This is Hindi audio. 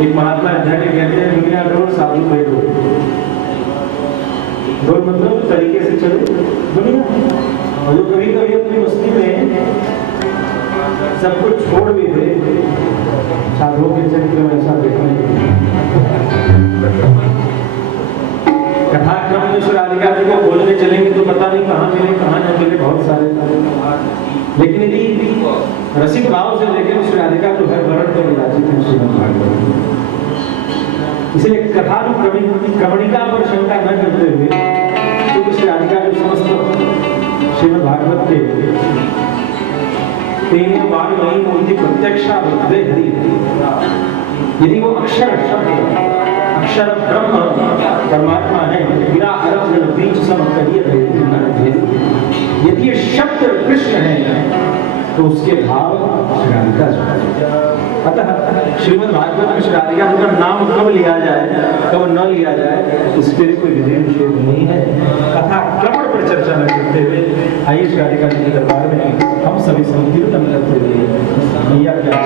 एक महात्मा अध्याय कहते हैं दुनिया डोर साधु पे डोर। डोर मतलब तरीके से चलो दुनिया, और जो कभी कभी अपनी मस्ती में सब कुछ छोड़ भी दे, साधुओं के चरित्र में ऐसा देखने कथाक्रम में श्री राधिका जी को बोलने चलेंगे तो पता नहीं कहाँ मिले कहाँ न मिले, बहुत सारे। लेकिन यदि रसिक भाव से देखें श्री राधिका तो हर वर्ण को विराजित है श्रीमद् भागवत। इसलिए कथानुक्रमणिका पर शंका न करते हुए, क्योंकि श्री राधिका जो समस्त श्रीमद् भागवत के तेने वाणी मूर्ति प्रत्यक्षा बुद्धे हरि, यदि वो अक्षर अक्षर ब्रह्म परमात्मा है, गिरा अरब बीच सम करिए यदि ये शब्द कृष्ण है तो उसके भाव श्री राधिका। अतः श्रीमद् भागवत में श्री राधिका जी का नाम कब लिया जाए कब न लिया जाए इसके लिए कोई विधि निषेध नहीं है। कथा क्रमण पर चर्चा न करते हुए आइए श्री राधिका जी के दरबार में हम सभी संकीर्तन करते हुए मैया क्या